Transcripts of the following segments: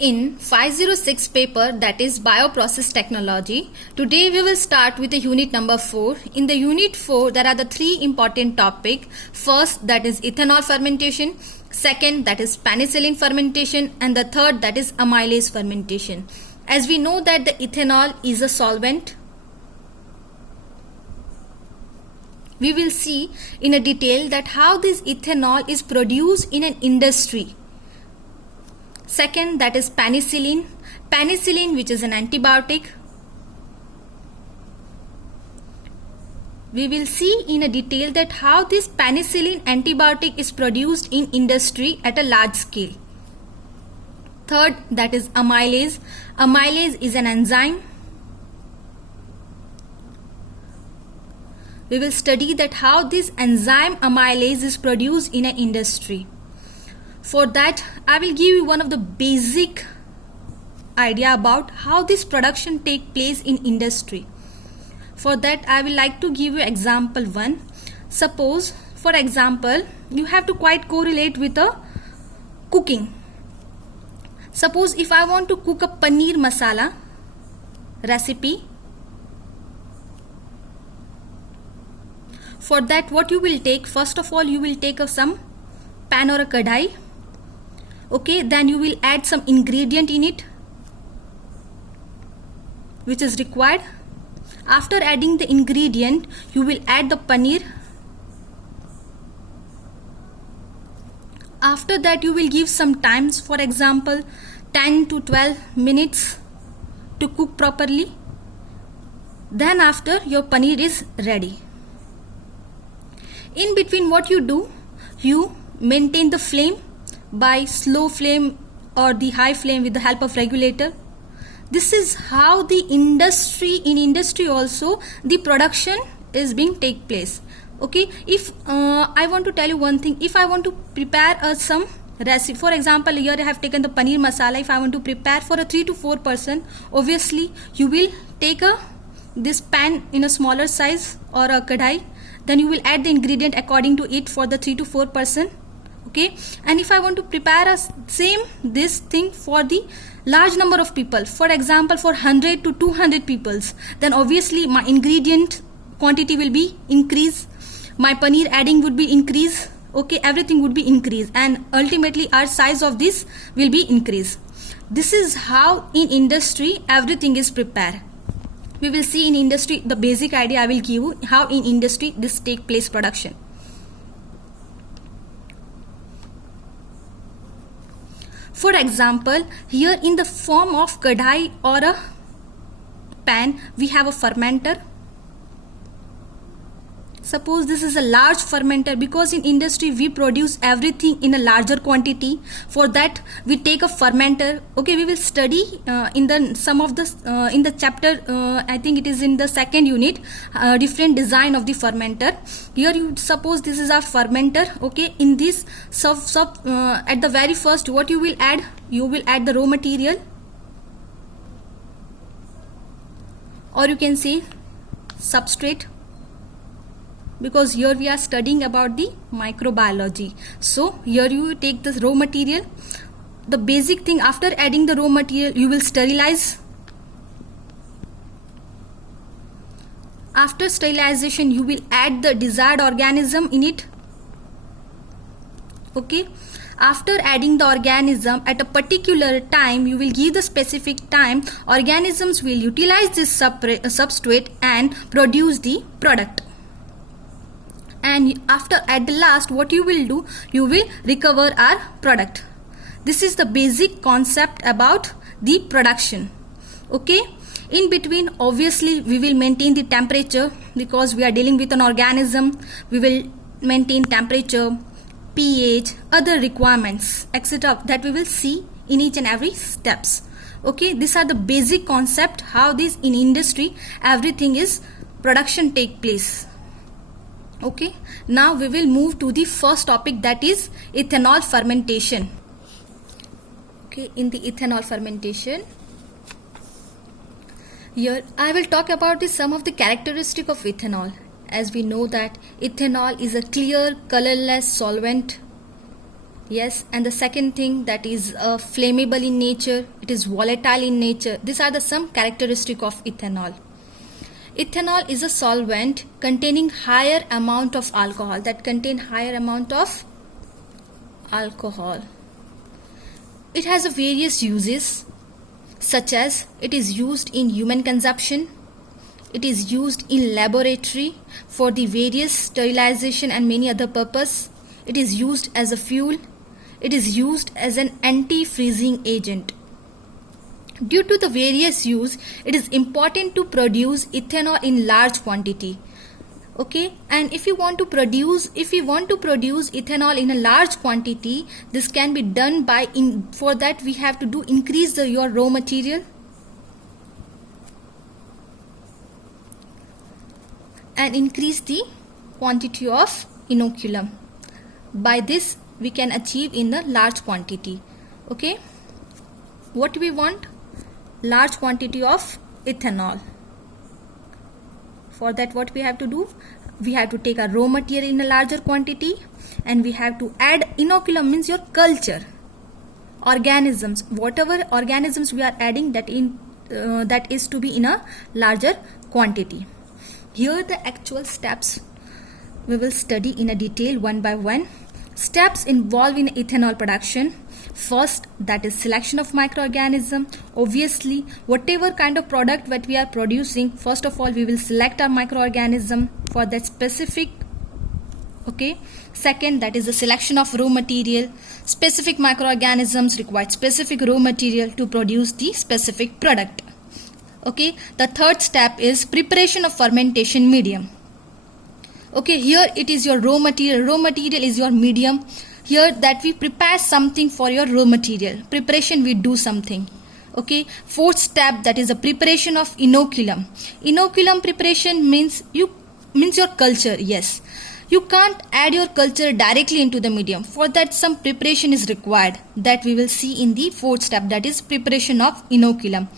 In 506 paper, that is bioprocess technology, today we will start with the unit number 4. In the unit 4 there are the three important topics. First, that is ethanol fermentation, second, that is penicillin fermentation, and the third, that is amylase fermentation. As we know that the ethanol is a solvent, we will see in a detail that how this ethanol is produced in an industry. Second, that is penicillin. Penicillin, which is an antibiotic. We will see in a detail that how this penicillin antibiotic is produced in industry at a large scale. Third, that is amylase. Amylase is an enzyme. We will study that how this enzyme amylase is produced in an industry. For that, I will give you one of the basic idea about how this production take place in industry. For that, I will like to give you example 1. Suppose, for example, you have to quite correlate with a cooking. Suppose if I want to cook a paneer masala recipe, for that what you will take, first of all you will take some pan or a kadhai. Okay, then you will add some ingredient in it which is required. After adding the ingredient, you will add the paneer. After that you will give some times, for example 10 to 12 minutes to cook properly. Then after, your paneer is ready. In between, what you do, you maintain the flame by slow flame or the high flame with the help of regulator. This is how the industry also the production is being take place. Okay, if I want to tell you one thing, if I want to prepare some recipe, for example here I have taken the paneer masala. If I want to prepare for a 3 to 4 person, obviously you will take this pan in a smaller size or a kadhai. Then you will add the ingredient according to it for the 3 to 4 person. Okay, and if I want to prepare this thing for the large number of people, for example for 100 to 200 peoples, then obviously my ingredient quantity will be increased, my paneer adding would be increased. Okay, everything would be increased, and ultimately our size of this will be increased. This is how in industry everything is prepared. We will see in industry the basic idea I will give you how in industry this take place production. For example, here in the form of kadhai or a pan, we have a fermenter. Suppose this is a large fermenter, because in industry we produce everything in a larger quantity. For that we take a fermenter. Okay, we will study in the chapter, I think it is in the second unit, different design of the fermenter. Here you suppose this is our fermenter. Okay, in this at the very first, what you will add? You will add the raw material, or you can say substrate, because here we are studying about the microbiology. So here you take the raw material. The basic thing, after adding the raw material, you will sterilize. After sterilization, you will add the desired organism in it. Okay, after adding the organism at a particular time, you will give the specific time, organisms will utilize this substrate and produce the product. And after, at the last, what you will do, you will recover our product. This is the basic concept about the production. Okay, in between obviously we will maintain the temperature, because we are dealing with an organism. We will maintain temperature, pH, other requirements, etc., that we will see in each and every steps. Okay, these are the basic concept how this in industry everything is production take place. Okay, now we will move to the first topic, that is ethanol fermentation. Okay, in the ethanol fermentation, here I will talk about some of the characteristic of ethanol. As we know that ethanol is a clear colorless solvent Yes, and the second thing, that is flammable in nature, it is volatile in nature. These are the some characteristic of ethanol. Ethanol is a solvent containing higher amount of alcohol, that contain higher amount of alcohol. It has a various uses, such as it is used in human consumption, it is used in laboratory for the various sterilization and many other purpose, it is used as a fuel, it is used as an anti-freezing agent. Due to the various use, it is important to produce ethanol in large quantity. Okay, and if you want to produce ethanol in a large quantity, this can be done by for that we have to do increase your raw material and increase the quantity of inoculum. By this we can achieve in a large quantity. Okay, what we want? Large quantity of ethanol. For that, what we have to do? We have to take a raw material in a larger quantity and we have to add inoculum, means your culture, organisms, whatever organisms we are adding, that is to be in a larger quantity. Here the actual steps we will study in a detail one by one. Steps involved in ethanol production. First, that is selection of microorganism. Obviously, whatever kind of product that we are producing, first of all we will select our microorganism for that specific. Okay. Second, that is the selection of raw material. Specific microorganisms require specific raw material to produce the specific product. Okay. The third step is preparation of fermentation medium. Okay, here it is your raw material. Raw material is your medium. Here that we prepare something for your raw material. Preparation, we do something. Okay. Fourth step, that is the preparation of inoculum. Inoculum preparation means your culture. Yes. You can't add your culture directly into the medium. For that some preparation is required. That we will see in the fourth step, that is preparation of inoculum.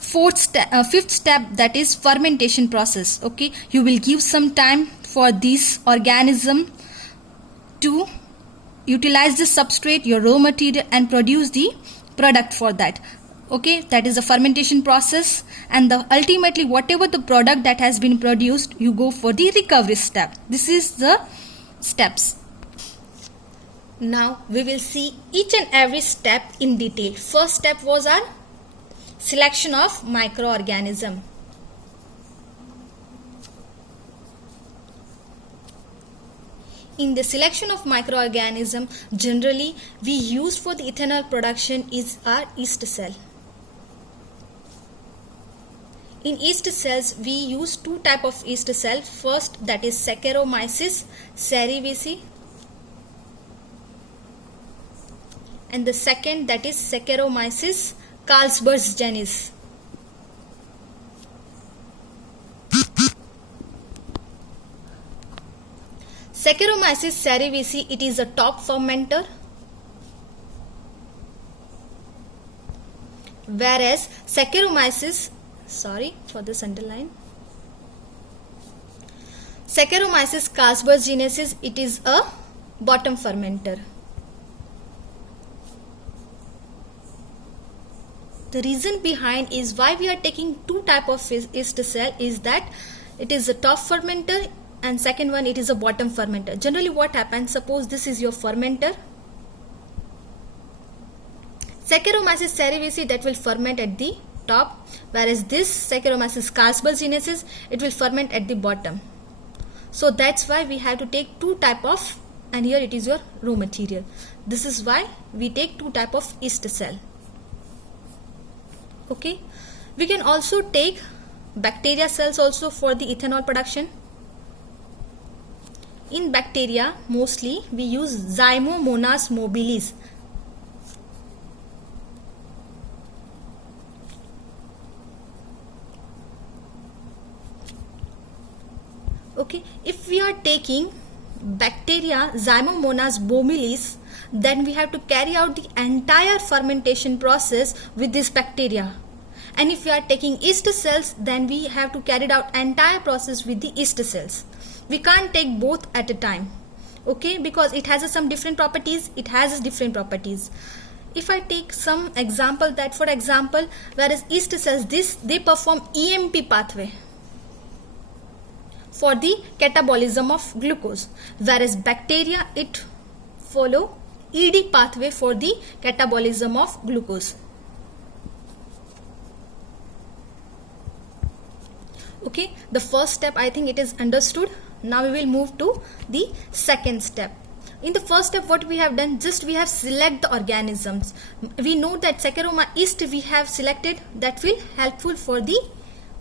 Fifth step, that is fermentation process. Okay. You will give some time for this organism to utilize the substrate, your raw material, and produce the product for that. Okay, that is the fermentation process, and ultimately whatever the product that has been produced, you go for the recovery step. This is the steps. Now we will see each and every step in detail. First step was our selection of microorganism. In the selection of microorganism, generally we use for the ethanol production is our yeast cell. In yeast cells, we use two type of yeast cell. First, that is Saccharomyces cerevisiae, and the second, that is Saccharomyces Carlsberg genus. Saccharomyces cerevisiae, it is a top fermenter, whereas Saccharomyces, Saccharomyces Carlsberg genus, it is a bottom fermenter. The reason behind is why we are taking two type of yeast cell is that it is a top fermenter and second one, it is a bottom fermenter. Generally what happens, suppose this is your fermenter, Saccharomyces cerevisiae, that will ferment at the top, whereas this Saccharomyces Carlsberg genus, it will ferment at the bottom. So that's why we have to take two type of, and here it is your raw material. This is why we take two type of yeast cell. Okay, we can also take bacteria cells also for the ethanol production. In bacteria, mostly we use Zymomonas mobilis. Okay, if we are taking bacteria Zymomonas mobilis, then we have to carry out the entire fermentation process with this bacteria. And if we are taking yeast cells, then we have to carry out entire process with the yeast cells. We can't take both at a time. okay, because it has some different properties. If I take some example, that for example, whereas yeast cells, they perform EMP pathway for the catabolism of glucose, whereas bacteria, it follow ED pathway for the catabolism of glucose. Okay, the first step, I think it is understood. Now we will move to the second step. In the first step, what we have done, just we have select the organisms. We know that Saccharomyces yeast we have selected, that will helpful for the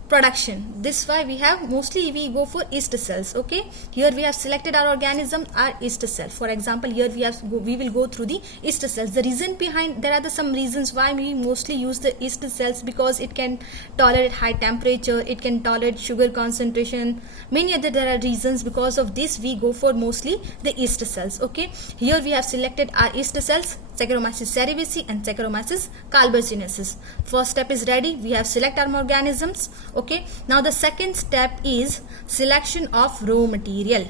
production. This why we have mostly we go for yeast cells. Okay, here we have selected our organism, our yeast cell. For example, here we will go through the yeast cells. The reason behind, there are some reasons why we mostly use the yeast cells, because it can tolerate high temperature, it can tolerate sugar concentration, many other there are reasons. Because of this we go for mostly the yeast cells. Okay, here we have selected our yeast cells, Saccharomyces cerevisiae and Saccharomyces carbacinensis. First step is ready, we have select our organisms. Okay, now the second step is selection of raw material.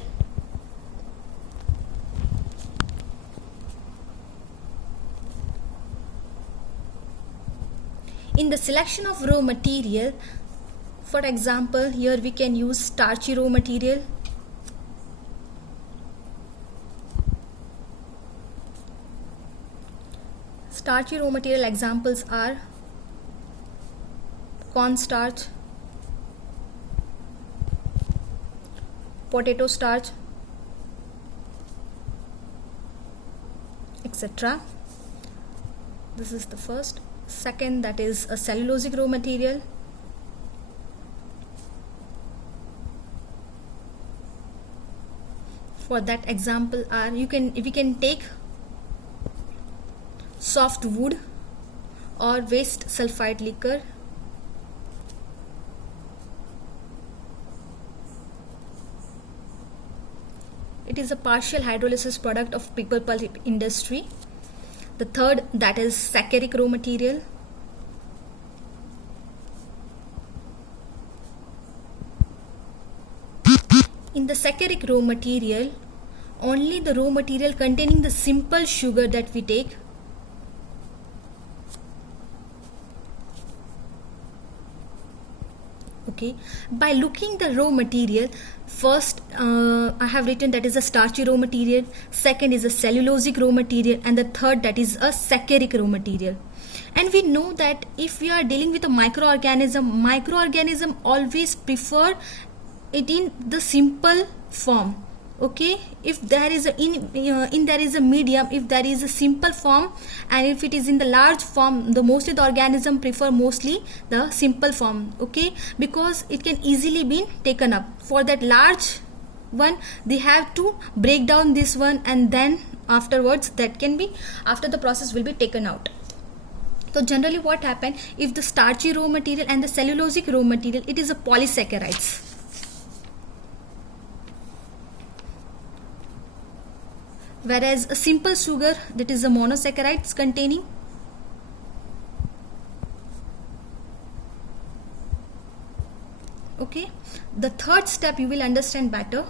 In the selection of raw material, for example, here we can use starchy raw material. Starchy raw material examples are cornstarch, potato starch, etc. This is the first. Second, that is a cellulosic raw material. For that example are, we can take soft wood or waste sulfide liquor. It is a partial hydrolysis product of paper pulp industry. The third, that is saccharinic raw material. In the saccharinic raw material, only the raw material containing the simple sugar that we take. Okay, by looking the raw material, first I have written that is a starchy raw material, second is a cellulosic raw material, and the third, that is a saccharinic raw material. And we know that if we are dealing with a microorganism always prefer it in the simple form. Okay, if there is a there is a medium, if there is a simple form, and if it is in the large form, the mostly the organism prefer mostly the simple form. Okay, because it can easily be taken up. For that large one, they have to break down this one, and then afterwards that can be, after the process will be taken out. So generally what happen, if the starchy raw material and the cellulosic raw material, it is a polysaccharides. Whereas a simple sugar, that is a monosaccharides containing. Okay, the third step you will understand better.